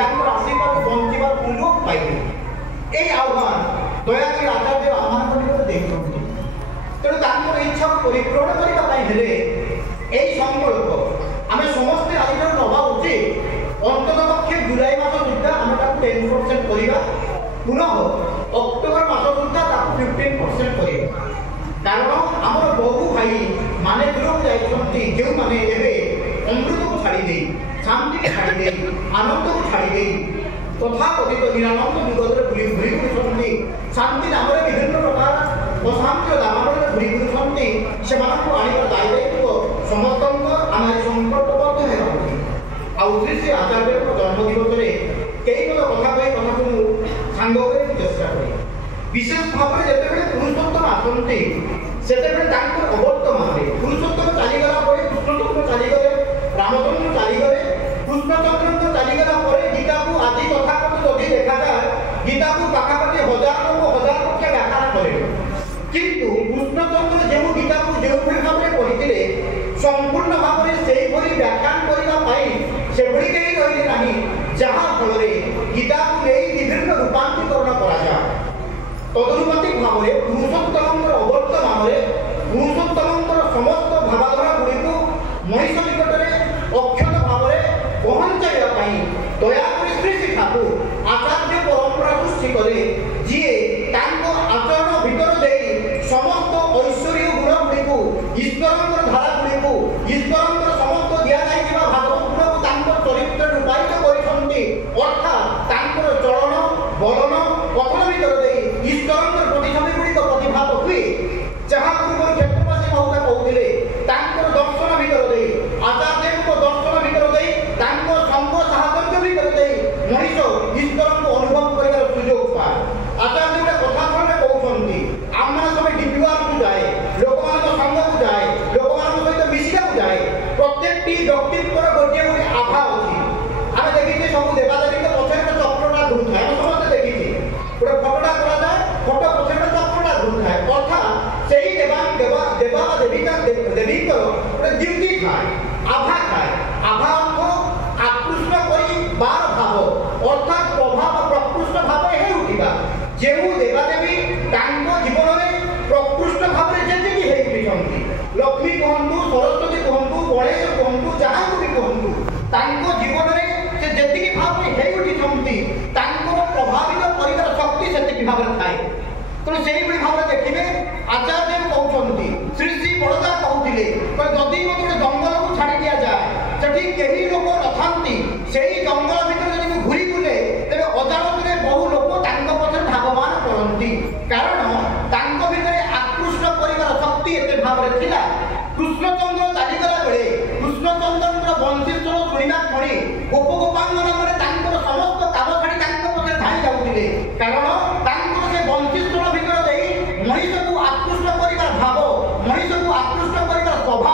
आशीर्वाद बंचार सुयोग पाइबे এই আহ্বান দয়াকরি আচার্য আমার নিকটে দেখুন। তেমন তাঁর ইচ্ছা পরিপূরণ করা হলে এই সংকল্প আমি সমস্ত আলোচনা নবা উচিত অন্ততপক্ষে জুলাই মাস সুদ্ধা আমি তাকে 10% করা পুনঃ অক্টোবর মাস সুদ্ধা তাকে 15% করা। কারণ আমার বহু ভাই মানে দূরক যাই যে মানে এবে অমৃতকে ছাড়ি দেই, শান্তিকে ছাড়ি দেই, আনন্দকে ছাড়ি দেই, তথাকথিত নিরানন্দ বিগতরে ঘুরি ঘুরি ঘুরি শান্তি নামে বিভিন্ন প্রকার অশান্তি দামরে ঘুরি ঘুরি সেମାନଙ୍କୁ আনিবার দায়িত্ব সমস্ত আমার সংকল্পবদ্ধ হেবা উচিত। শ্রী শ্রী আচার্যের জন্মদিবসে কেইগুলো কথা কই কথাকে সাঙ্গ করে চেষ্টা করি। বিশেষ ভাবে যেতবে পুরুষোত্তম আসন্তি সেতবে তাঁর অবর্তমানে পুরুষোত্তম চালিগলা পরে কৃষ্ণচন্দ্র চালিগলে, রামচন্দ্র চালিগলে, কৃষ্ণচন্দ্র চালিগলা পরে গীতাকে আজি তথাকথিত যদি দেখা যায় গীতাকে পাখাপাখি হাজার পক্ষে ব্যাখ্যা করে। কিন্তু কৃষ্ণচন্দ্র যে গীতাকে যেভাবে ভাবে পড়িলে সম্পূর্ণ ভাবে সেইভাবে ব্যাখ্যা করা পাই সেভাবে কেই রহিলে না, যাহা ফলে গীতাকে নেই বিভিন্ন রূপান্তরীকরণ করা যায়। তদনুপাতিক ভাবে পুরুষোত্তমঙ্কর অবর্তমানে পুরুষোত্তমঙ্কর সমস্ত ভাবাধারা গুড়িক মহিষ নিকটরে অক্ষত ভাবে পৌঁছাইবা পাই দয়াকরি শ্রী শ্রী ঠাকুর আচার্য পরম্পরা সৃষ্টি করে, যিয়ে তাঙ্ক আচরণ ভিতর দেই সমস্ত ঐশ্বর্য গুণগুড়িক ঈশ্বরঙ্কর ধারাগুড়িক ঈশ্বরঙ্কর সমস্ত দিয়া যাইଥିବା ভাগবত গুণକୁ ତାଙ୍କ ଚରିତ୍ରରେ ରୂପାୟିତ କରିଛନ୍ତି। ଅର୍ଥାତ୍ ତାଙ୍କର ଚଳନ ବଲନ କଥନ ଭିତର ଦେଇ ঈশ্বরঙ্কর প্রতিছবি গুড়িক প্রতিভাত ହୁଏ। ଯାହା ପୂର୍ବରୁ କ୍ଷେତ୍ରବାସୀ ମହୋଦୟ କହୁଥିଲେ ତାଙ୍କର ଦର୍ଶନ ଭିତର ଦେଇ ଆଚାର୍ଯ୍ୟଙ୍କ ଦର୍ଶନ ଭିତର ଦେଇ ତାଙ୍କ ସଙ୍ଗ ସାହଚର୍ଯ୍ୟ ଭିତର ଦେଇ ମଣିଷ ঈশ্বরଙ୍କୁ ଅନୁଭବ କରିବାର ସୁଯୋଗ ପାଏ। ଆଚାର୍ଯ୍ୟ ଗୋଟେ କଥା ଶୁଣିଲେ କହୁଛନ୍ତି ଆମମାନେ ସବୁ ଡିପିବାକୁ ଯାଏ, ଲୋକମାନଙ୍କ ସଙ୍ଗକୁ ଯାଏ, ଲୋକମାନଙ୍କ ସହିତ ମିଶିବାକୁ ଯାଏ, ପ୍ରତ୍ୟେକଟି ବ୍ୟକ୍ତିତ୍ୱର ଗୋଟିଏ ଗୋଟିଏ ଆଭା ଅଛି। ଆମେ ଦେଖିଛେ ସବୁ ଦେବାଦେବୀଙ୍କ ପଛରେ ଗୋଟେ ଚକ୍ରଟା ଘୁରୁଥାଏ, ଆମେ ସମସ୍ତେ ଦେଖିଛେ ଗୋଟେ ଫଟୋଟା କରାଯାଏ, ଫଟୋ ପଛରେ ଗୋଟେ ଚକ୍ରଟା ଘୁରୁଥାଏ। ଅର୍ଥାତ୍ ସେଇ ଦେବୀଙ୍କର ଗୋଟେ ଡ୍ୟୁଟି ଥାଏ, ଆଭା ଥାଏ। ଆଭା ଅର୍ଥ আকৃষ্ট করিবার ভাব অর্থাৎ প্রভাব প্রকৃষ্ট ভাবে হে উঠিবা। যেউ দেবাদেবী তাঙ্ক জীবନରେ প্রকৃষ্ট ভাবে যেতিকি হে উঠিଛନ୍ତି, লক্ষ্মী কুহନ୍ତୁ, ସରସ୍ୱତୀ କୁହନ୍ତୁ, ଗଣେଶ କୁହନ୍ତୁ, ଯାହାକୁ ବି କୁହନ୍ତୁ, ତାଙ୍କ ଜୀବନରେ ସେ ଯେତିକି ଭାବରେ হে ଉଠିଛନ୍ତି ତାଙ୍କର ପ୍ରଭାବିତ କରିବାର ଶକ୍ତି ସେତିକି ଭାବରେ ଥାଏ। ତେଣୁ ସେଇଭଳି ଭାବରେ ଦେଖିବେ ଆଚାର୍ଯ୍ୟ କହୁଛନ୍ତି, ଶ୍ରୀ ଶ୍ରୀ ବଳଦା କହୁଥିଲେ ଯଦି ମୋତେ ଗୋଟେ ଜଙ୍ଗଲକୁ ଛାଡ଼ି ଦିଆଯାଏ ସେଠି କେହି ଲୋକ ନଥାନ୍ତି, ସେଇ ଜଙ୍ଗଲ ଭିତରେ ଯଦି ଘୁରି ବୁଲେ ତେବେ ଅଜାଣତରେ ବହୁ ଲୋକ ତାଙ୍କ ପଛରେ ଧାବମାନ କରନ୍ତି। କାରଣ ତାଙ୍କ ଭିତରେ ଆକୃଷ୍ଟ କରିବାର ଶକ୍ତି ଏତେ ଭାବରେ ଥିଲା। କୃଷ୍ଣଚନ୍ଦ୍ର ଚାଲିଗଲା ବେଳେ କୃଷ୍ଣଚନ୍ଦ୍ରଙ୍କର ବଂଶୀସ୍ୱର ଶୁଣିବା କ୍ଷଣି ଗୋପ ଗୋପାଙ୍ଗମାନେ ତାଙ୍କର ସମସ୍ତ କାମ ଛାଡ଼ି ତାଙ୍କ ପଛରେ ଧାଇଁ ଯାଉଥିଲେ। କାରଣ ତାଙ୍କର ସେ ବଂଶୀସ୍ୱର ଭିତର ଦେଇ ମଣିଷକୁ ଆକୃଷ୍ଟ କରିବାର ଭାବ, ମଣିଷକୁ ଆକୃଷ୍ଟ କରିବାର ସ୍ୱଭାବ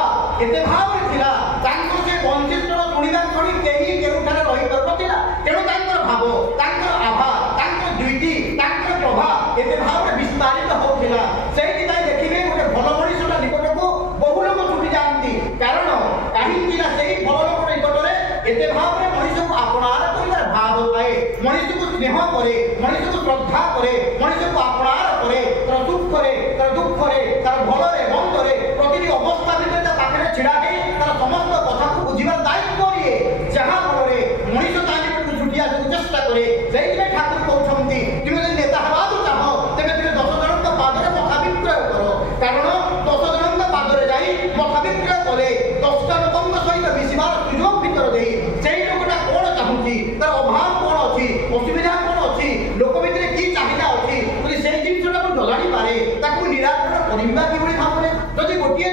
ଏତେ ଭାବରେ ଥିଲା। ତାଙ୍କର ସେ ବଂଶୀସ୍ୱର ଶୁଣିବା କ୍ଷଣି କେହି କେଉଁଠାରେ ରହିପାରୁନଥିଲା। ତେଣୁ ତାଙ୍କର ଭାବ, ତାଙ୍କର ଆଭା, ତାଙ୍କର ଡ୍ୟୁଟି, ତାଙ୍କର ପ୍ରଭାବ ଏତେ ଭାବରେ ବିସ୍ତାରିତ ହେଉଥିଲା। ସେଇଥିପାଇଁ ଦେଖିବେ ଗୋଟେ ଭଲ ମଣିଷଟା ନିକଟକୁ ବହୁ ଲୋକ ଛୁଟି ଯାଆନ୍ତି। କାରଣ କାହିଁକି ନା ସେଇ ଭଲ ଲୋକ ନିକଟରେ ଏତେ ଭାବରେ ମଣିଷକୁ ଆପଣାର କରିବାର ଭାବ ଥାଏ, ମଣିଷକୁ ସ୍ନେହ କରେ, ମଣିଷକୁ ଶ୍ରଦ୍ଧା କରେ, ମଣିଷକୁ ଆପଣାର କରେ, ତାର ସୁଖରେ, ତାର ଦୁଃଖରେ, ତାର ଭଲରେ ମନ୍ଦରେ ପ୍ରତିଟି ଅବସ୍ଥା ଭିତରେ ତା ପାଖରେ ଛିଡ଼ା ହେଇ ତାର ସମସ୍ତ କଥାକୁ ବୁଝିବାର ଦାୟିତ୍ୱ ନିଏ। ଯାହା ଫଳରେ ମଣିଷ ତା ନିକଟକୁ ଛୁଟି ଆସିବାକୁ ଚେଷ୍ଟା କରେ। ସେଇଥିପାଇଁ ଠାକୁର କହୁଛନ୍ତି ତୁମେ ଯଦି ନେତା ହେବାକୁ ଚାହ ତେବେ ତୁମେ 10 ଜଣଙ୍କ ପାଦରେ ମଥା ବିକ୍ରୟ କର। କାରଣ 10 ଜଣଙ୍କ ପାଦରେ ଯାଇ ମଥା ବିକ୍ରୟ କଲେ 10ଟା ଲୋକଙ୍କ ସହିତ ମିଶିବାର ସୁଯୋଗ ଭିତର ଦେଇ ସେଇ ଲୋକଟା କ'ଣ ଚାହୁଁଛି, ତାର ଅଭାବ କ'ଣ ଅଛି, ଅସୁବିଧା କ'ଣ ଅଛି, ଲୋକ ଭିତରେ କି ଚାହିଦା ଅଛି, ଯଦି ସେଇ ଜିନିଷଟାକୁ ଜଗାଡ଼ି ପାରେ ତାକୁ ନିରାକରଣ କରିବା କିଭଳି ଭାବରେ। ଯଦି ଗୋଟିଏ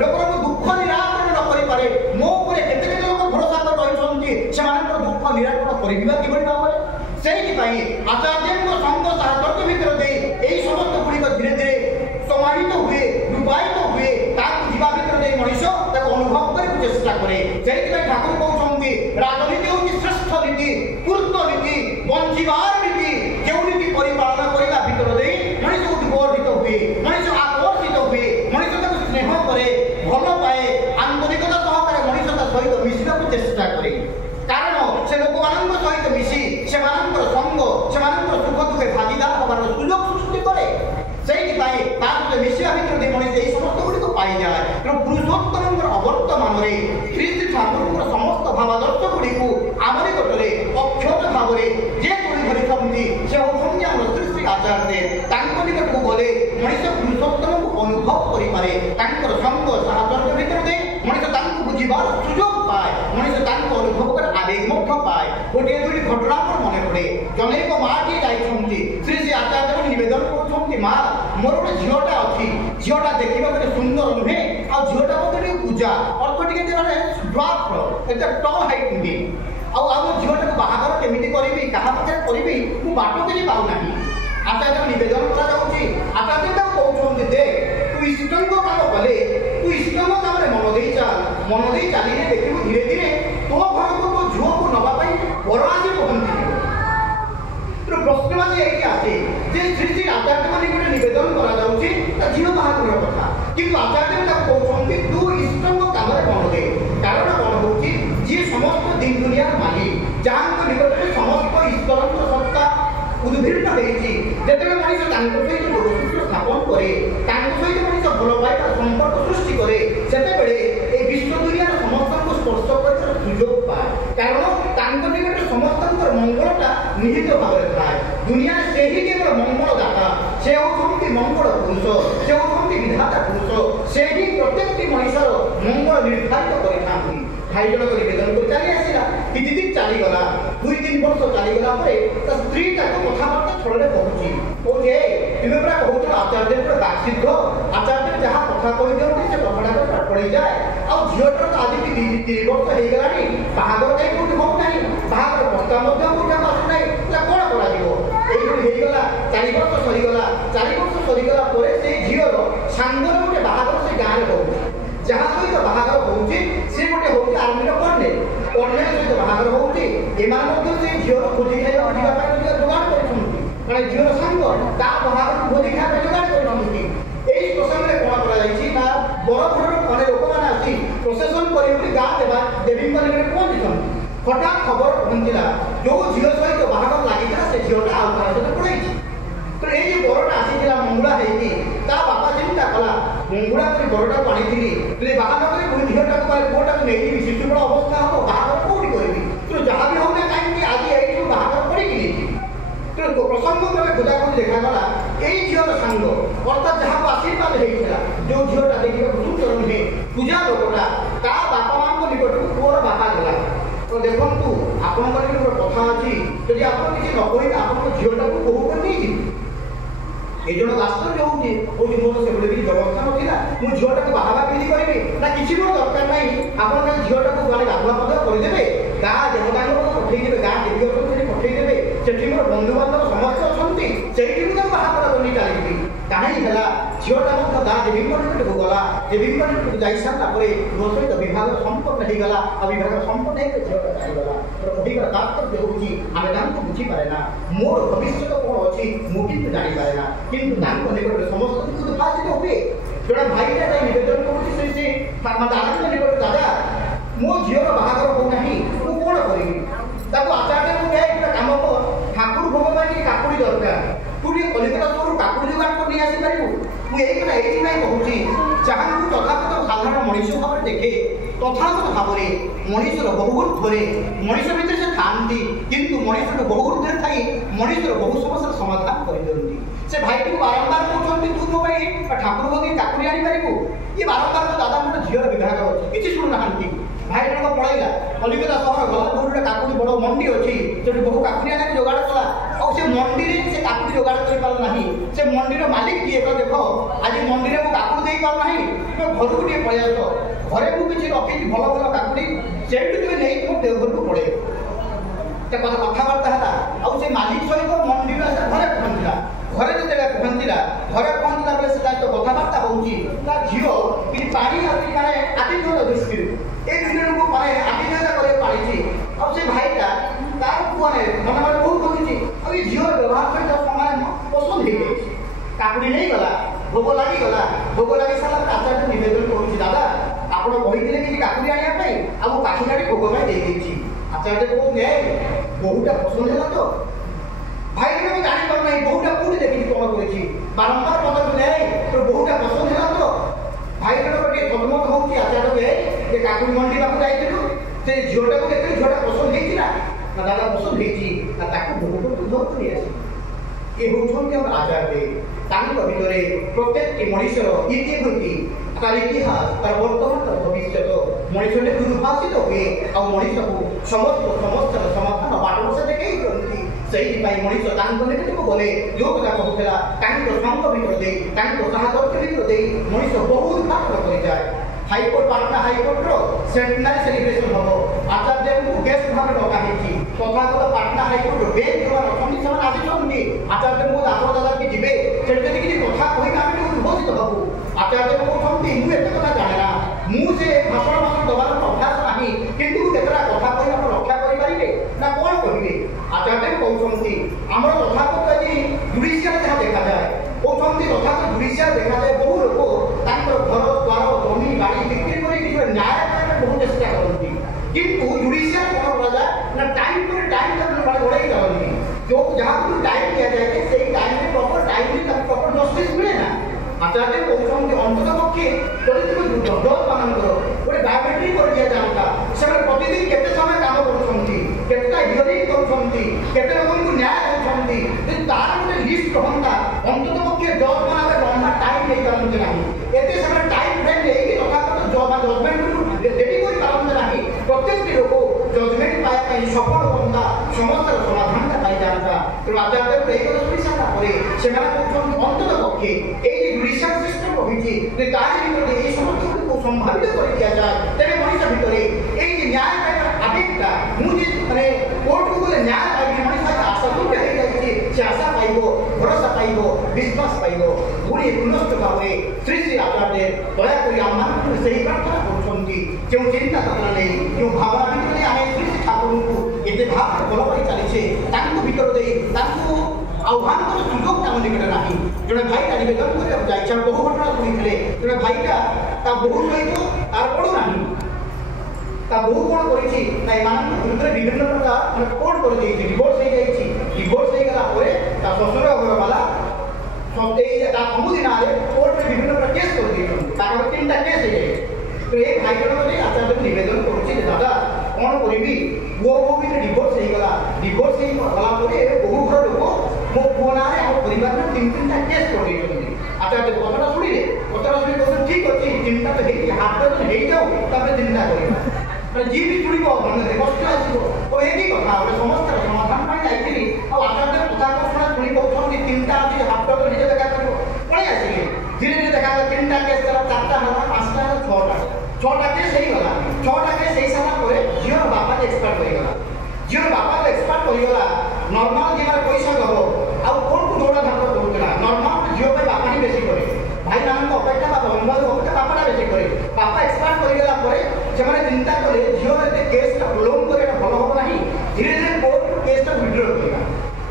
ଲୋକର ଦୁଃଖ ନିରାକରଣ ନ କରିପାରେ, ମୋ ଉପରେ କେତେ କେତେ ଲୋକ ଭରସା କରି ରହିଛନ୍ତି ସେମାନଙ୍କର ଦୁଃଖ ନିରାକରଣ କରିବା କିଭଳି ଭାବରେ। ସେଇଥିପାଇଁ ଆଚାର୍ଯ୍ୟଙ୍କ ସଙ୍ଗ ସାହଚର୍ଯ୍ୟ ଭିତର ଦେଇ ଏହି ସମସ୍ତ ଗୁଡ଼ିକ ଧୀରେ ଧୀରେ ସମାହିତ ହୁଏ, ରୂପାୟିତ ହୁଏ। ତାକୁ ଯିବା ଭିତରେ ଦେଇ ମଣିଷ ତାକୁ ଅନୁଭବ କରିବାକୁ ଚେଷ୍ଟା କରେ। ସେଇଥିପାଇଁ ଠାକୁର କହୁଛନ୍ତି ରାଜନୀତି ହେଉଛି ଶ୍ରେଷ୍ଠ ନୀତି, ପୂର୍ଣ୍ଣ ନୀତି, ବଞ୍ଚିବାର ନୀତି। ଯେଉଁ ନୀତି ପରିପାଳନ କରିବା ଭିତର ଦେଇ ମଣିଷକୁ ବିବର୍ଦ୍ଧିତ ହୁଏ, ମଣିଷ ଆକର୍ଷିତ ହୁଏ, ମଣିଷ ତାକୁ ସ୍ନେହ କରେ, ଭଲ ପାଏ, ଆନ୍ତରିକତା ସହକାରେ ମଣିଷ ତା ସହିତ ମିଶିବାକୁ ଚେଷ୍ଟା କରେ। କାରଣ ସେ ଲୋକମାନଙ୍କ ସହିତ କରିପାରେ ତାଙ୍କର ସଙ୍ଗ ସାହଚର୍ଯ୍ୟ ଭିତରେ ମଣିଷ ତାଙ୍କୁ ବୁଝିବାର ସୁଯୋଗ ପାଏ ମଣିଷ ତାଙ୍କ ଅନୁଭବ କରି ଆବେଗ ମଧ୍ୟ ପାଏ ଗୋଟିଏ ଦୁଇଟି ଘଟଣା ମୋର ମନେ ପଡ଼େ ଜଣେ ଏକ ମାଆଟିଏ ଯାଇଛନ୍ତି ଶ୍ରୀ ଶ୍ରୀ ଆଚାର୍ଯ୍ୟ ନିବେଦନ କରୁଛନ୍ତି ମା ମୋର ଗୋଟେ ଝିଅଟା ଅଛି ଝିଅଟା ଦେଖିବାକୁ ଗୋଟେ ସୁନ୍ଦର ନୁହେଁ ଆଉ ଝିଅଟା ମଧ୍ୟ ଟିକେ ପୂଜା ଅର୍ଥ ଟିକେ ମାନେ ଡ୍ୱାର୍ଫ ଏତେ ଟଲ୍ ହାଇଟ୍ ନୁହେଁ ଆଉ ଆମ ଝିଅଟାକୁ ବାହାଘର କେମିତି କରିବି କାହା ପାଖରେ କରିବି ମୁଁ ବାଟ କିଛି ପାଉନାହିଁ ଆଚାର୍ଯ୍ୟ ନିବେଦନ କରାଯାଉଛି ଆଚାର୍ଯ୍ୟ ତାକୁ କହୁଛନ୍ତି ଦେଖ ତୁ ଇଷ୍ଟଙ୍କ କାମ କଲେ ତୁ ଇଷ୍ଟଙ୍କ କାମରେ ମନ ଦେଇ ଚାଲିଲେ ଦେଖିବୁ ଧୀରେ ଧୀରେ ତୋ ଘରକୁ ତୋ ଝିଅକୁ ନେବା ପାଇଁ ବର ଆସି ପହଞ୍ଚିଯିବ ପ୍ରଶ୍ନ ଆଜି ଏଇଠି ଆସେ ଯେ ଶ୍ରୀ ଶ୍ରୀ ଆଚାର୍ଯ୍ୟଙ୍କ ନିକଟରେ ନିବେଦନ କରାଯାଉଛି ତା ଝିଅ ବାହାଘର କଥା କିନ୍ତୁ ଆଚାର୍ଯ୍ୟ ତାକୁ କହୁଛନ୍ତି ତୁ ଇଷ୍ଟଙ୍କ କାମରେ ମନ ଦେ କାରଣ କ'ଣ ହେଉଛି ଯିଏ ସମସ୍ତ ଦିନ ଦୁନିଆର ମାଲିକ ଯାହାଙ୍କ ନିକଟରେ ସମସ୍ତ ଈଶ୍ୱରଙ୍କ ସତ୍ତା ଉଦ୍ଭିନ୍ନ ହେଇଛି ଯେତେବେଳେ ମଣିଷ ତାଙ୍କ ସହିତ ଯୋଗସୂତ୍ର ସ୍ଥାପନ କରେ ତାଙ୍କ ସହିତ ମଣିଷ ଭଲ ପାଇବା ସମ୍ପର୍କ ସୃଷ୍ଟି କରେ ସେତେବେଳେ এই ବିଶ୍ୱ ଦୁନିଆର ସମସ୍ତଙ୍କୁ ସ୍ପର୍ଶ କରିବାର ସୁଯୋଗ ପାଏ କାରଣ ତାଙ୍କ ନିକଟରେ ସମସ୍ତଙ୍କର ମଙ୍ଗଳଟା ନିହିତ ଭାବରେ ଥାଏ ଦୁନିଆରେ ସେହି କେବଳ ମଙ୍ଗଳଦାତା ସେ ହେଉଛନ୍ତି ମଙ୍ଗଳ ପୁରୁଷ ସେ ହେଉଛନ୍ତି ବିଧାତା ପୁରୁଷ ସେହି ପ୍ରତ୍ୟେକଟି ମଣିଷର ମଙ୍ଗଳ ନିର୍ଦ୍ଧାରିତ କରିଥାନ୍ତି ଭାଇ ଜଣକ ନିବେଦନ କରି ଚାଲି ଆସିଲା କିଛି ଦିନ ଚାଲିଗଲା 2-3 ବର୍ଷ ଚାଲିଗଲା ପରେ ତା ସ୍ତ୍ରୀ ତାକୁ କଥାବାର୍ତ୍ତା ଛଳରେ କହୁଛି କହୁଛି ତୁମେ ପୁରା କହୁଛ ଆଚାର୍ଯ୍ୟଙ୍କର ବାକ୍ସିଦ୍ଧ ଆଚାର୍ଯ୍ୟ ଯାହା କଥା କହିଦିଅନ୍ତି ସେ କଥାଟା ପଡ଼ିଯାଏ ଆଉ ଝିଅଟାର ତ ଆଜି 2-3 ବର୍ଷ ହେଇଗଲାଣି ବାହାଘର କାହିଁ କୋଉଠି ହେଉନାହିଁ ବାହାଘର ପ୍ରସ୍ତାବ ମଧ୍ୟ କୋଉଠି ଆସୁନାହିଁ ହେଲା କ'ଣ କରାଯିବ ଏଇଭଳି ହେଇଗଲା 4 ବର୍ଷ ସରିଗଲା 4 ବର୍ଷ ସରିଗଲା ପରେ ସେଇ ଝିଅର ସାଙ୍ଗର ଗୋଟେ ବାହାଘର ସେ ଗାଁରେ ହେଉଛି ଯାହା ସହିତ ବାହାଘର ହେଉଛି ସେ ଗୋଟେ ହେଉଛି ଆର୍ମିର କର୍ଣ୍ଣେଲ ସହିତ ବାହାଘର ହେଉଛି ଏମାନେ ମଧ୍ୟ ସେ ଝିଅର ଭୋଜି ଖାଇବା ଯିବା ପାଇଁ ଯୋଗାଡ଼ କରୁଛନ୍ତି ମାନେ ଝିଅର ସାଙ୍ଗ ତା ବାହାଘରକୁ ଭୋଜି ଖାଇବା ପାଇଁ ଯୋଗାଡ଼ କରୁଛନ୍ତି ଏହି ପ୍ରସଙ୍ଗରେ କ'ଣ କରାଯାଇଛି ନା ବରପୁରର ଅନେକ ଲୋକମାନେ ଆସି ପ୍ରସେସନ କରିବେ ବୋଲି ଗାଁ ଦେବୀଙ୍କ ନିକଟରେ ପହଞ୍ଚିଛନ୍ତି ହଠାତ୍ ଖବର ପହଞ୍ଚିଲା ଯେଉଁ ଝିଅ ସହିତ ବାହାଘର ଲାଗିଥିଲା ସେ ଝିଅଟା ଆଉ କାହା ସହିତ ପଳାଇଛି ତ ଏଇ ଯେ ବରଟା ଆସିଥିଲା ମଙ୍ଗୁଳା ହେଇକି ତା ବାପା ଚିନ୍ତା କଲା ମଙ୍ଗୁଳା କରି ବରଟାକୁ ଆଣିଥିଲି ଯଦି ବାହାଘର କରି ପୁଣି ଝିଅଟାକୁ ପୁଅଟାକୁ ନେଇଯିବି ଶିଶୁବଳ ଅବସ୍ଥା ହେବ ବାହାଘର କୋଉଠି କରିବି ତ ଯାହା ବି ହଉନା କାହିଁକି ଆଜି ଏଇଠୁ ବାହାଘର କରିକି ନେଇଯିବି ତ ପ୍ରସଙ୍ଗ କ୍ରମେ ଖୋଜାଖୋଜି ଦେଖାଗଲା ଏଇ ଝିଅର ସାଙ୍ଗ ଅର୍ଥାତ୍ ଯାହାକୁ ଆଶୀର୍ବାଦ ହେଇଥିଲା ଯେଉଁ ଝିଅଟା ଦେଖିବାକୁ ସୁନ୍ଦର ନୁହେଁ ପୂଜା ଲୋକଟା ତା ବାପା ମାଙ୍କ ନିକଟକୁ ପୁଅର ବାପା ଗଲା ତ ଦେଖନ୍ତୁ ଆପଣଙ୍କର ବି ଗୋଟେ କଥା ଅଛି ଯଦି ଆପଣ କିଛି ନ କହିବେ ଆପଣଙ୍କ ଝିଅଟାକୁ ବୋହୂ କରି ନେଇଯିବେ এই জন্য আশ্চর্য হচ্ছে কৌটি মোট সেগুলো কিছু ব্যবস্থা নথিলা মু ঝিওটাকে বাহাবা কেମିତି କରିବି না କିଛି ବି ଦରକାର ନାହିଁ ଆପଣ କାହିଁ ଝିଅଟାକୁ ଗଲେ ଗାଧୁଆ ପାଧୁଆ କରିଦେବେ ଗାଁ ଦେବତାଙ୍କ ପଠେଇଦେବେ ଗାଁ ଦେବୀ ଅଛନ୍ତି ସେଠି ପଠେଇଦେବେ ସେଠି ମୋର ବନ୍ଧୁବାନ୍ଧବ ସମସ୍ତେ ଅଛନ୍ତି ସେଇଠି ବି ତାକୁ ବାହାଘର କରି ଚାଲିଯିବି କାହିଁକି ହେଲା ଝିଅଟା ମଧ୍ୟ ଗାଁ ଦେବୀଙ୍କ ନିକଟକୁ ଗଲା ଦେବୀଙ୍କ ନିକଟକୁ ଯାଇସାରିଲା ପରେ ମୋ ସହିତ ବିଭାଗ ସମ୍ପନ୍ନ ହେଇଗଲା ଆଉ ବିଭାଗ ସମ୍ପନ୍ନ ହେଇକି ଝିଅଟା ଚାଲିଗଲା କହିବାର ତାତ୍ପର୍ଯ୍ୟ ହେଉଛି ଆମେ ତାଙ୍କୁ ବୁଝିପାରେ ନା ମୋର ଭବିଷ୍ୟତ କ'ଣ ଅଛି ମୁଁ କିନ୍ତୁ ଜାଣିପାରେ ନା କିନ୍ତୁ ତାଙ୍କ ନିକଟରେ ସମସ୍ତଙ୍କୁ ଉଦ୍ଭାସିତ ହୁଏ ଜଣେ ଭାଇଟା ଯାଇ ନିବେଦନ କରୁଛି ସେ ଦାଦାଙ୍କ ନିକଟରେ ଦାଦା ମୋ ଝିଅର ବାହାଘର ହେଉନାହିଁ ମୁଁ କ'ଣ କରିବି ତାକୁ ଆଚାର୍ଯ୍ୟକୁ ଯାଇ ଗୋଟେ କାମ କର ଠାକୁର ଭୋଗ ପାଇଁ ଟିକେ କାକୁଡ଼ି ଦରକାର ତୁ ଟିକେ କଲିକତା ସହରରୁ କାକୁଡ଼ି ଯୋଗାଡ଼ କରି ନେଇ ଆସିପାରିବୁ ମୁଁ ଏଇ କଥା ଏଇଥିପାଇଁ କହୁଛି ଯାହାଙ୍କୁ ତଥାଗତ ସାଧାରଣ ମଣିଷ ଭାବରେ ଦେଖେ ତଥାଗତ ଭାବରେ ମଣିଷର ବହୁ ଊର୍ଦ୍ଧ୍ୱରେ ମଣିଷ ଭିତରେ ସେ ଥାଆନ୍ତି କିନ୍ତୁ ମଣିଷର ବହୁ ଊର୍ଦ୍ଧ୍ୱରେ ଥାଇ ମଣିଷର ବହୁ ସମସ୍ୟାର ସମାଧାନ କରିଦିଅନ୍ତି ସେ ଭାଇଟିକୁ ବାରମ୍ବାର କହୁଛନ୍ତି ତୁ ମୋ ପାଇଁ ଠାକୁର ଭୋଗୀ କାକୁଡ଼ି ଆଣିପାରିବୁ ଇଏ ବାରମ୍ବାର ତ ଦାଦା ମୋର ଝିଅର ବିଭାଗ ଅଛି କିଛି ଶୁଣୁନାହାନ୍ତି ଭାଇ ଜଣକ ପଳେଇଲା କଲିକତା ସହର ଗଲା ଗୋଟେ କାକୁଡ଼ି ବଡ଼ ମଣ୍ଡି ଅଛି ସେଠି ବହୁ କାକୁଡ଼ି ଆଣିକି ଯୋଗାଡ଼ କଲା ଆଉ ସେ ମଣ୍ଡିରେ ସେ କାକୁଡ଼ି ଯୋଗାଡ଼ କରିପାରିଲା ନାହିଁ ସେ ମଣ୍ଡିର ମାଲିକ କିଏ ତ ଦେଖ ଆଜି ମଣ୍ଡିରେ ମୁଁ କାକୁଡ଼ି ଦେଇପାରୁନାହିଁ ତୁମେ ଘରକୁ ଟିକେ ପଳେଇ ଆସ ଘରେ ମୁଁ କିଛି ରଖିଛି ଭଲ ଭଲ କାକୁଡ଼ି ସେଇଠୁ ତୁମେ ନେଇ ମୋ ଦେଓଘରକୁ ପଳେଇବ ସେ କଥା କଥାବାର୍ତ୍ତା ହେଲା ଆଉ ସେ ମାଲିକ ସହିତ ମଣ୍ଡିରୁ ଆସି ଘରେ ପହଞ୍ଚିଲା ଘରେ ଯେତେବେଳେ ପହଞ୍ଚିଲା ବେଳେ ସେ ତା ସହିତ କଥାବାର୍ତ୍ତା ହେଉଛି ତା ଝିଅ କିଛି ପାଣି ମାନେ ଆତିଥ୍ୟ ଦୃଷ୍ଟିରୁ এই দুজনକୁ ମାନେ ଆତିଥ୍ୟତା କରିବାକୁ ପାଳିଛି ଆଉ ସେ ଭାଇଟା ତାର ପୁଅରେ ମନେ ମନେ ବହୁତ କହୁଛି ଆଉ ଏ ଝିଅର ବ୍ୟବହାର ସହିତ ସମାନ ପସନ୍ଦ ହେଇଯାଇଛି କାକୁଡ଼ି ନେଇଗଲା ଭୋଗ ଲାଗିଗଲା ଭୋଗ ଲାଗି ସାରିଲା ପରେ ଆଚାର୍ଯ୍ୟ ନିବେଦନ କରୁଛି ଦାଦା ଆପଣ କହିଥିଲେ କିଛି କାକୁଡ଼ି ଆଣିବା ପାଇଁ ଆଉ ମୁଁ କାକୁଡ଼ି ଆଣି ଭୋଗ ପାଇଁ ଦେଇଦେଇଛି ଆଚାର୍ଯ୍ୟ କହୁଛି ବହୁଟା ପସନ୍ଦ ହେଲା ତ ଭାଇ ମୁଁ ଜାଣିପାରୁନାହିଁ ବହୁଟା କୋଉଠି ଦେଖିଛି କ'ଣ କରିଛି ବାରମ୍ବାର ପଚାରୁଥିଲେ ତୋର ବହୁଟା ପସନ୍ଦ ହେଲା ତ ଭାଇ ଜଣକ ଟିକେ ସଦମତ ହେଉଛି ଆଚାର୍ଯ୍ୟ ଯେ କାକୁଡ଼ି ମଣ୍ଡି ପାଖକୁ ଯାଇଥିଲୁ ସେ ଝିଅଟାକୁ ଦେଖିଲି ଝିଅଟା ପସନ୍ଦ ହେଇଛି ନା ଦାଦା ପସନ୍ଦ ହେଇଛି ତାକୁ ଭୋଗ କରି ଧରିକି ନେଇ ଆସିବି ଏ ହେଉଛନ୍ତି ଆମର ଆଚାର୍ଯ୍ୟ ভিতরে প্রত্যেকটি মানুষের ইতিবৃত্তি তার ইতিহাস তার বর্তমান তার ভবিষ্যৎ মানুষের উদ্ভাসিত হয়ে মানুষকে সমস্ত সমস্যার সমাধান বাটবসা দেখেই করছি সেইপাই মଣିষ তাঙ্ক নিকটକୁ গলে ଯେଉଁ କଥା କହୁଥିଲା ତାଙ୍କ ସଙ୍ଗ ଭିତରେ ଦେଇ ତାଙ୍କ ସାହାଯ୍ୟ ଭିତରେ ଦେଇ ମଣିଷ ବହୁତ କାମ କରିଯାଏ। ହାଇକୋର୍ଟ ପାଟନା ହାଇକୋର୍ଟର ସେଣ୍ଟେନାରୀ ସେଲିବ୍ରେସନ ହେବ ଆଚାର୍ଯ୍ୟଙ୍କୁ ଗେଷ୍ଟ ଭାବେ ଡକା ହେଇଛି ତଥାଗତ ପାଟନା ହାଇକୋର୍ଟର ବେଞ୍ଚ ଯେଉଁମାନେ ଅଛନ୍ତି ସେମାନେ ଆସିଛନ୍ତି ଆଚାର୍ଯ୍ୟଙ୍କୁ ଆପଣ ଦାଦାକି ଯିବେ ସେଠି ଯଦି କିଛି କଥା କହିକି ଆମେ ଉଦ୍ବୋଧିତ ହେବୁ ଆଚାର୍ଯ୍ୟ କହୁଛନ୍ତି ମୁଁ ଏତେ କଥା ଜାଣେ ନା ମୁଁ ସେ ଭାଷଣ ଦେବାର ଅଭ୍ୟାସ ନାହିଁ କିନ୍ତୁ କେତେଟା କଥା କହି ଆପଣ ରକ୍ଷା କରିପାରିବେ ନା କ'ଣ କହିବେ ଆଚାର୍ଯ୍ୟ କହୁଛନ୍ତି ଆମର ତଥାଗତ ଆଜି ଜୁଡ଼ିସିଆଲ ଯାହା ଦେଖାଯାଏ କହୁଛନ୍ତି ତଥାଗତ ଜୁଡ଼ିସିଆଲ ଦେଖାଯାଏ ବହୁ ଲୋକ ତାଙ୍କର ଘର ଦ୍ୱାର ଜମି ବାଡ଼ି ବିକ୍ରି କରି ନିଜର ନ୍ୟାୟ ପାଇବାକୁ ବହୁ ଚେଷ୍ଟା କରନ୍ତି କିନ୍ତୁ ଜୁଡ଼ିସିଆଲ କ'ଣ କରାଯାଏ ନା ଟାଇମ୍ ପରେ ଟାଇମ୍ ତାକୁ ବଢ଼େଇ ଚାଲନ୍ତି ଯେଉଁ ଯାହାକୁ ଟାଇମ୍ ଦିଆଯାଏ ସେଇ ଟାଇମ୍ରେ ପ୍ରପର ଟାଇମ୍ରେ ତାକୁ ପ୍ରପର ଜଷ୍ଟିସ୍ ମିଳେ ନା ଆଚାର୍ଯ୍ୟ କହୁଛନ୍ତି ଅନ୍ତତଃ ପକ୍ଷେ ଯଦି ତୁମେ ଜଜ୍ମାନଙ୍କର ଗୋଟେ ବାୟୋମେଟ୍ରିକ୍ କରି ଦିଆଯାଆନ୍ତା ସେମାନେ ପ୍ରତିଦିନ କେତେ ସମୟ କାମ କରୁଛନ୍ତି କେତେଟା ହିୟରିଂ କରୁଛନ୍ତି କେତେ ଲୋକଙ୍କୁ ନ୍ୟାୟ ଦେଉଛନ୍ତି ଯଦି ତାର ଗୋଟେ ଲିଷ୍ଟ ରହନ୍ତା ଅନ୍ତତଃ ପକ୍ଷେ ଜଜ୍ମାନେ ଲମ୍ବା ଟାଇମ୍ ନେଇପାରନ୍ତି ନାହିଁ ଏତେ ସେମାନେ ଟାଇମ୍ ଫ୍ରେମ୍ ନେଇକି ତଥାଗତ ଜଜମେଣ୍ଟକୁ ରେଡି କରିପାରନ୍ତି ନାହିଁ ପ୍ରତ୍ୟେକଟି ଲୋକ ଜଜମେଣ୍ଟ ପାଇବା ପାଇଁ ସଫଳ ହୁଅନ୍ତା ସମସ୍ୟାର ସମାଧାନଟା ପାଇଯାଆନ୍ତା ତେଣୁ ଆଚାର୍ଯ୍ୟଙ୍କୁ ଏଇ କଥା ଶୁଣି ସାରିଲା ପରେ ସେମାନେ କହୁଛନ୍ତି ଅନ୍ତତଃ ପକ୍ଷେ ଏଇ যে জুডিশিয়াল সিস্টেম রয়েছে যদি তার ভিতরে এই সমস্যাগুলো সম্ভাবিত করে দেওয়া যায় তবে মানুষ ভিতরে এই যে ন্যায় পাইবার আবেগটা মু যে মানে কোর্টକୁ গলে ন্যায় পাইবি মানুষ আশা দুটো হয়ে যাচ্ছে সে আশা পাইব ভরসা পাইব বিশ্বাস পাইব পুরী পুনশ্চ ভাবে শ্রী শ্রী আচার্যের দয়া করে আমাকে সেই প্রার্থনা করছেন যে চিন্তা ভাবনা নেই যে ভাবনা ভিতরে আমি শ্রী শ্রী ঠাকুরଙ୍କୁ এতে ভাব ଭଲ କରି ଚାଲିছে ତାଙ୍କ ଭିତରେ ଦେଇ ତାଙ୍କୁ आह्वान सुजोग ताम निकटे ना जड़े भाईटा नवेदन कर बहु घटना शुणी जड़े भाईटा बहु सहित तार पड़ू ना बहु कौन कर विभिन्न प्रकार मैं कोर्ट कर डिवोर्स हो जाए डिवोर्स होगा शशुर घरवाला सबुदिन कोर्ट में विभिन्न प्रकार केस कर 3टा केस हो जाए तो ये भाई जन आचार्य नवेदन कर दादा कौन करी पुओ बो भी डिवोर्स होगा डिवोर्स होगा बहु घर लोग मो पुओ ना परिवार में 3टा केस कर आचार्य कथा शुणिले कथा शुणी कहते ठीक अच्छे 3टा तो हाथ हो जाऊ 3टा कर जी भी शुण मन कष्ट आसो तो ये कथा गोटे समस्या समाधान जाइए आचार्य कथा शुणा शुणी कहते 3टा अच्छे हाथ तो निजे देखा कर पलि आसिले धीरे धीरे देखा 3टा केस 4टा है 5टा है 6टा केस होगा 6टा केस हो सारा झीर बापा एक्सपायर होगा झीर बापा एक्सपायर होगा नॉर्मल जी पैसा दब आउ कौन को दौड़ा धाप करूला नॉर्मल झील बापा ही बेसी करे भाई मान अपेक्षा बंधु अपेक्षा बापाटा बेसी करे बापा एक्सपायर करगला से चिंता कले झील केसटा प्रोलंग कर भल हम ना धीरे धीरे कोर्ट केसटा विड्र करवा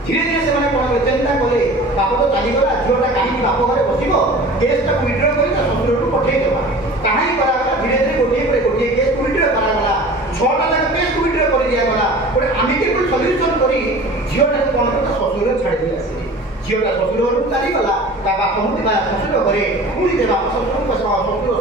धीरे धीरे से कौन चिंता कले बाप तो चलीगला झीलटा कहीं बाप घरे बसो केसटा विड्र कर शशुर को पठेदेवा कहीं करागला धीरे धीरे गोटे गोटे केस विड्र करागला 6टा लाख केस विड्र कर दिगला गोटे आमिकेबल सल्यूशन कर झीलटा कौन कर शशुर छाड़ी दिए आस झीलटा शशुर घर को चलीगला बापा शशुर घरे पुणी दे बाप शशुर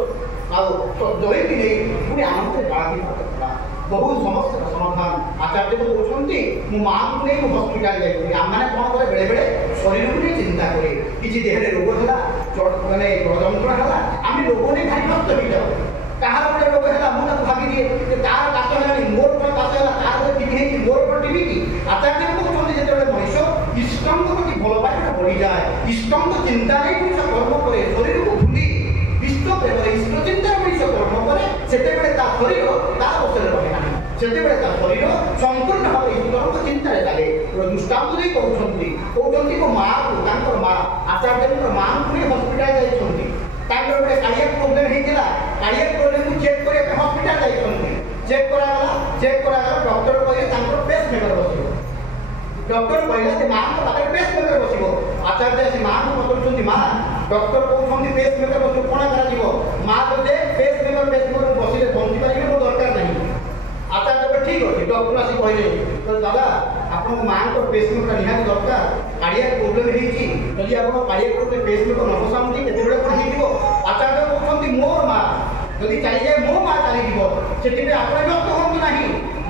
जयती नहीं पुणी आनंद बाड़ा बहुत समस्या समाधान आचार्य को कहते मो माँ को नहीं हस्पिटाल जाइए आम मैंने कौन करे बेले बेले शरीर को नहीं चिंता करे किसी देहरे रोग है मैंने जंत्रणा है आम लोग नहीं भारी नष्ट हो जाओ कहार गोटे रोग है मुझे भावी दिए तार काश है मोर पर काश है तार टीवी है मोर पर टीवी की आचार्य को कहते जो मनुष्य इष्टंग प्रति भल पाइबा बढ़ी जाए इष्टंग चिंता नहीं मनुष्य कर्म करे शरीर को भूली इष्ट प्रेम इष्ट चिंता मनुष्य कर्म करे से शरीर तार बसरे रहे ना से शरीर संपूर्ण भाव ईश्वर चिंता चले दृष्टांत नहीं कहते मो माँ को माँ आचार्य माँ को हस्पिटाल जाइए गोटे कार्डियक प्रोब्लेम होता कार्डियक प्रोब्लेम को चेक करने हस्पिटाल जाइए चेक करागला डॉक्टर कहे पेस मेकर बस डॉक्टर कहला माँ को पाखे पेस मेकर बस आचार्य से माँ को पचार माँ डॉक्टर कहते पेस मेकर बस कौन कर माँ कहते पेस मेकर बस बंची पारे मोर दरकार नहीं आचार्य ठीक अच्छे डॉक्टर आसी कहले तो दादा आप माँ को पेस मेकर निहाती दरकार कार्डियक प्रोब्लेम होती आप कार्डियक प्रोब्लेम पेस मेकर न बसाऊँगी केते हो आचार्य कहते मोर माँ जदि चली जाए मो माँ चलीज से आप व्यस्त हूँ ना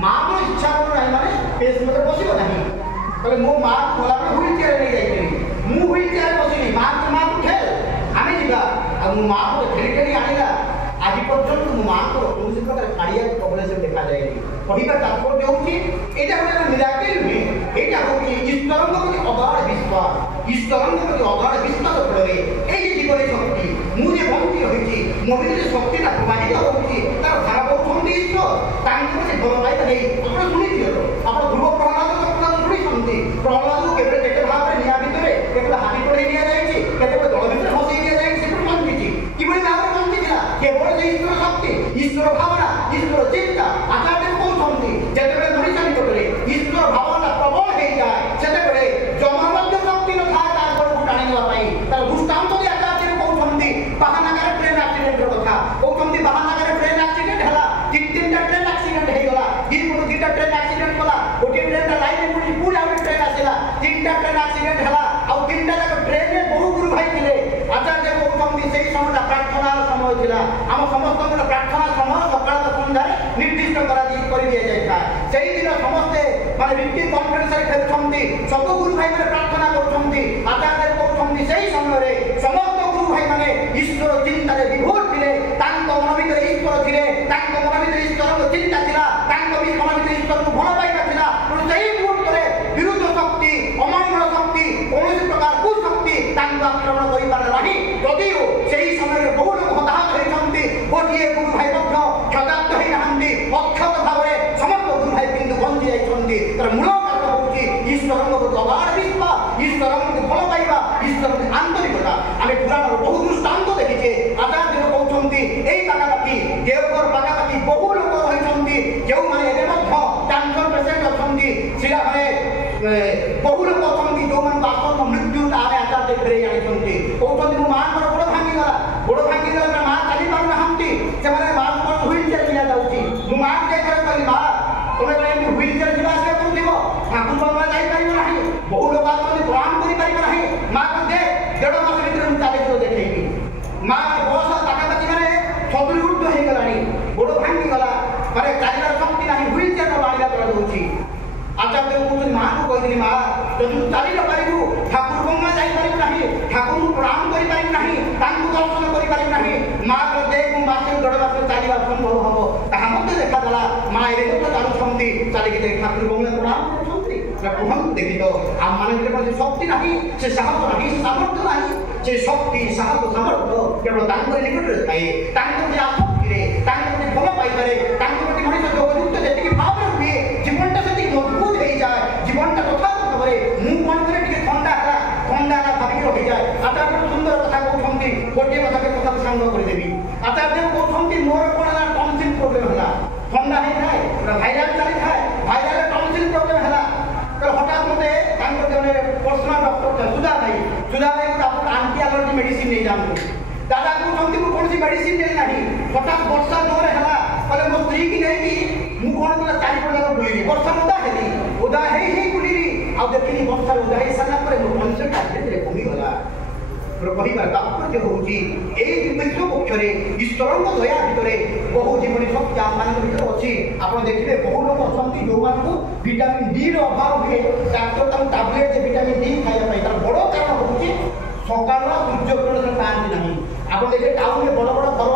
माँ को इच्छा करूना माने पेस मेकर बसो ना कहले मो माँ गला व्हील चेयर नहीं जाइए मु व्हील चेयर बसनी माँ को माँ ईश्वरଙ୍କ प्रति अगाध विश्वास ईश्वरଙ୍କ प्रति अगाध विश्वास फଳରେ এই জীবনে শক্তি ମୁଁ যে ବଞ୍ଚି ରହିଛି ମୋ ଭିତରେ ଶକ୍ତିଟା ପ୍ରବାହିତ ହେଉଛି ତାର ଧାରା କରୁଛନ୍ତି ଈଶ୍ୱର ତାଙ୍କ ପ୍ରତି ଭଲ ପାଇବା ନେଇ ଆପଣ ଶୁଣିଥିବେ ତ ଆପଣ ଧ୍ରୁବ ପ୍ରହ୍ଲାଦଙ୍କ କଥା ଶୁଣିଛନ୍ତି ପ୍ରହ୍ଲାଦକୁ କେବେ କେତେ ଭାବରେ ନିଆଁ ଭିତରେ କେବେ ହାତୀ ପଢ଼େଇ ନିଆଯାଇଛି କେତେବେଳେ ଜଳ ଭିତରେ ଭସେଇ ଦିଆଯାଇଛି ସେଠୁ ବଞ୍ଚିଛି କିଭଳି ଭାବରେ ବଞ୍ଚିଥିଲା କେବଳ ସେ ଈଶ୍ୱର ଶକ୍ତି ଈଶ୍ୱର ଭାବନା ଈଶ୍ୱର ଚିନ୍ତା ଆଚାର୍ଯ୍ୟ କହୁଛନ୍ତି ଯେତେବେଳେ ମଣିଷ ନିକଟରେ ଈଶ୍ୱର ଭାବନା ପ୍ରବଳ ହେଇଯାଏ ସେତେବେଳେ ଜମା ମଧ୍ୟ ଶକ୍ତି ନଥାଏ ତା ଘରକୁ ଟାଣି ନେବା ପାଇଁ ତାର ଦୃଷ୍ଟାନ୍ତ ବି ଆଚାର୍ଯ୍ୟ କହୁଛନ୍ତି ବାହାନାଗାରେ ଟ୍ରେନ୍ ଆକ୍ସିଡେଣ୍ଟର କଥା କହୁଛନ୍ତି ବାହାନାଗାରେ ଟ୍ରେନ୍ ଆକ୍ସିଡେଣ୍ଟ ହେଲା ତିନିଟା ଟ୍ରେନ୍ ଆକ୍ସିଡେଣ୍ଟ ହେଇଗଲା ଦିଟା ଟ୍ରେନ୍ ଆକ୍ସିଡେଣ୍ଟ କଲା ଗୋଟିଏ ଟ୍ରେନ୍ଟା ଲାଇନରେ ପଡ଼ିଛି ପୁଣି ଆଉ ଗୋଟେ ଟ୍ରେନ୍ ଆସିଲା ତିନିଟା ଟ୍ରେନ୍ ଆକ୍ସିଡେଣ୍ଟ ହେଲା ଆଉ ତିନିଟା ଯାକ ଟ୍ରେନ୍ରେ ବହୁ ଗୁରୁ ଭାଇ ଥିଲେ ଆଚାର୍ଯ୍ୟ କହୁଛନ୍ତି ସେଇ ସମୟଟା ପ୍ରାର୍ଥନାର ସମୟ ଥିଲା ଆମ ସମସ୍ତଙ୍କର ପ୍ରାର୍ଥନା ସମୟ ସକାଳ ସନ୍ଧ୍ୟାରେ ନିର୍ଦ୍ଦିଷ୍ଟ କରି ଦିଆଯାଇଥାଏ ସେଇଦିନ ସମସ୍ତେ ମାନେ ମିଟିଂ କନଫରେନ୍ସରେ ଫେରୁଛନ୍ତି ସବୁ ଗୁରୁ ଭାଇମାନେ ପ୍ରାର୍ଥନା କରୁଛନ୍ତି ଆଚାର୍ଯ୍ୟ କହୁଛନ୍ତି ସେଇ ସମୟରେ ସମସ୍ତ ଗୁରୁ ଭାଇମାନେ ଈଶ୍ୱର ଚିନ୍ତାରେ ବିଭୋର ଥିଲେ ତାଙ୍କ ମନ ଭିତରେ ଈଶ୍ୱର ଥିଲେ ତାଙ୍କ ମନ ଭିତରେ ଈଶ୍ୱରଙ୍କ ଚିନ୍ତା ଥିଲା ତାଙ୍କ ମନ ଭିତରେ ଈଶ୍ୱରକୁ ଭଲ ପାଇବା ଥିଲା ତେଣୁ ସେଇ ମୁହୂର୍ତ୍ତରେ ବିରୁଦ୍ଧ ଶକ୍ତି ଅମଙ୍ଗଳ ଶକ୍ତି କୌଣସି ପ୍ରକାର କୁଶକ୍ତି ତାଙ୍କୁ ଆକ୍ରମଣ କରିପାରେ ନାହିଁ ଯଦିଓ ସେହି ସମୟରେ ବହୁ ଲୋକ ହତାହତ ହୋଇଛନ୍ତି ଗୋଟିଏ ଗୁରୁ ଭାଇ ମଧ୍ୟ କ୍ଷତାକ୍ତ ହୋଇନାହାନ୍ତି ଅକ୍ଷତ ଭାବରେ ସମସ୍ତ ଗୁରୁ ଭାଇ କିନ୍ତୁ ବଞ୍ଚି ଯାଇଛନ୍ତି ତାର ମୂଳ କାରଣ ହେଉଛି ଈଶ୍ୱରଙ୍କ ପ୍ରତି ଅଗାଧ ବିଶ୍ୱାସ ଈଶ୍ୱରଙ୍କ ପ୍ରତି ଭଲ ପାଇବା ଈଶ୍ୱରଙ୍କ ଆନ୍ତରିକତା ଆମେ ପୁରାଣର ବହୁ ଦୃଷ୍ଟାନ୍ତ ଦେଖିଛେ ଆଚାର୍ଯ୍ୟ କହୁଛନ୍ତି ଏଇ ପାଖାପାଖି ଦେଓଘର ପାଖାପାଖି ବହୁ ଲୋକ ରହିଛନ୍ତି ଯେଉଁମାନେ ଏବେ ମଧ୍ୟ କ୍ୟାନ୍ସର ପେସେଣ୍ଟ ଅଛନ୍ତି ଶିଳାଘରେ ବହୁ ଲୋକ ଅଛନ୍ତି ଯେଉଁମାନଙ୍କୁ ଆସନ୍ନ ମୃତ୍ୟୁ ଆମେ ଆଚାର୍ଯ୍ୟ ଫେରେଇ ଆଣିଛନ୍ତି କହୁଛନ୍ତି ମୋ ମାଆଙ୍କର ଗୋଡ଼ ଭାଙ୍ଗିଗଲା ମା ଚାଲି ପାରୁନାହାନ୍ତି ସେମାନେ ମାଆଙ୍କୁ ହ୍ୱିଲ ଚେୟାର ଦିଆଯାଉଛି ମୁଁ ମାଆଙ୍କୁ ଦେଖରେ କହିଲି ମା ତମେ ଏମିତି ହ୍ୱିଲ ଚେୟାର ଯିବା ଆସିବା କରୁଥିବ ଠାକୁର ବାବା ଯାଇପାରିବ ନାହିଁ ବହୁ ଲୋକ ଆସନ୍ତି ପ୍ରଣାମ କରିପାରିବ ନାହିଁ ମା କହିଲେ 1.5 ମାସ ଭିତରେ ମୁଁ ଚାଲିଯିବ ଦେଖେଇବି ମା ବୟସ ପାଖାପାଖି ମାନେ 70 ଊର୍ଦ୍ଧ୍ୱ ହେଇଗଲାଣି ଗୋଡ଼ ଭାଙ୍ଗିଗଲା ମାନେ ଚାଲିବାର ଶକ୍ତି ନାହିଁ ହ୍ୱିଲ ଚେୟାର ବାଣିବା କରାଯାଉଛି ଆଚାର୍ଯ୍ୟ କହୁଛନ୍ତି ମାଆଙ୍କୁ କହିଥିଲି ମା ଯଦି ତୁ ଚାଲି ନ ପାରିବୁ ଠାକୁର ଗଙ୍ଗା ଯାଇପାରିବୁ ନାହିଁ ଠାକୁରଙ୍କୁ ପ୍ରଣାମ କରିପାରିବୁ ନାହିଁ ତାଙ୍କୁ ଦର୍ଶନ କରିପାରିବୁ ନାହିଁ ମା କହିଲେ ମୁଁ ମାସରୁ 1.5 ମାସ ଚାଲିବା ସମ୍ଭବ ହବ ତାହା ମଧ୍ୟ ଦେଖାଦେଲା ମା ଏବେ ମଧ୍ୟ ଚାଲୁଛନ୍ତି ଚାଲିକି ଯାଇ ଠାକୁର ଗଙ୍ଗା ପ୍ରଣାମ କରୁଛନ୍ତି କୁହନ୍ତୁ ଦେଖି ତ ଆମମାନଙ୍କ ପ୍ରତି ଶକ୍ତି ନାହିଁ ସେ ସାହସ ନାହିଁ ସେ ସାମର୍ଥ୍ୟ ନାହିଁ ସେ ଶକ୍ତି ସାହସ ସାମର୍ଥ୍ୟ କେବଳ ତାଙ୍କର ନିକଟରେ ଥାଏ ତାଙ୍କ ପ୍ରତି ଆସକ୍ତିରେ ତାଙ୍କ ପ୍ରତି ଭଲ ପାଇବାରେ ତାଙ୍କ ପ୍ରତି ମଣିଷ ଯୋଗଯୁକ୍ତ ଯେତିକି ଭାବରେ ହୁଏ ଜୀବନଟା ସେତିକି ମଜବୁତ ହେଇଯାଏ ଜୀବନଟା ତଥାପି ଭାବରେ ମୁଁ କ'ଣ କରେ ଟିକେ ଥଣ୍ଡା ହେଲା ଭାବିକି ରହିଯାଏ ଆଚାର୍ଯ୍ୟ ସୁନ୍ଦର କଥା କହୁଛନ୍ତି ଗୋଟିଏ କଥାକୁ ସାଙ୍ଗ କରିଦେବି ଆଚାର୍ଯ୍ୟ କହୁଛନ୍ତି ମୋର କ'ଣ ହେଲା ଟନସିଲ ପ୍ରୋବ୍ଲେମ ହେଲା ଥଣ୍ଡା ହେଇଥାଏ ଭାଇରାଲ ଚାଲିଥାଏ ଭାଇରାଲ ଟନସିଲ ପ୍ରୋବ୍ଲେମ ହେଲା ହଠାତ୍ ମତେ ତାଙ୍କ ଜଣେ ପର୍ସନାଲ ଡକ୍ଟର ସୁଧା ଭାଇ ଆପଣ ଆଣ୍ଟି ଆଲର୍ଜି ମେଡିସିନ ନେଇଯାଆନ୍ତୁ ଦାଦା କହୁଛନ୍ତି ମୁଁ କୌଣସି ମେଡିସିନ ନେଲି ନାହିଁ ହଠାତ୍ ବର୍ଷା ଜୋରେ ହେଲା କହିଲେ ମୋ ସ୍ତ୍ରୀକି ନେଇକି ମୁଁ କ'ଣ କଲା ଚାରିପଟ ଯାକ ବୁଲିଲି ବର୍ଷା ଓଦା ହେଇ ବୁଲିଲି ଆଉ ଦେଖିଲି ବର୍ଷାରେ ଓଦା ହେଇ ସାରିଲା ପରେ ମୋ ଟନସିଲଟା ଧୀରେ କମିଗଲା କହିବାର ତାତ୍ପର୍ଯ୍ୟ ହେଉଛି ଏଇ ବିଶ୍ଵ ପକ୍ଷରେ ଈଶ୍ୱରଙ୍କ ଦୟା ଭିତରେ ବହୁ ଜୀବନୀ ଶକ୍ତି ଆମମାନଙ୍କ ଭିତରେ ଅଛି ଆପଣ ଦେଖିବେ ବହୁ ଲୋକ ଅଛନ୍ତି ଯେଉଁମାନଙ୍କୁ ଭିଟାମିନ ଡି ର ଅଭାବ ହୁଏ ଡାକ୍ତର ତାଙ୍କୁ ଟାବଲେଟ୍ ଭିଟାମିନ ଡି ଖାଇବା ପାଇଁ ତାର ବଡ଼ କାରଣ ହେଉଛି ସକାଳର ସୂର୍ଯ୍ୟକିରଣ ପାଆନ୍ତି ନାହିଁ ଆପଣ ଦେଖିବେ ଟାଉନରେ ବଡ଼ ବଡ଼ ଘର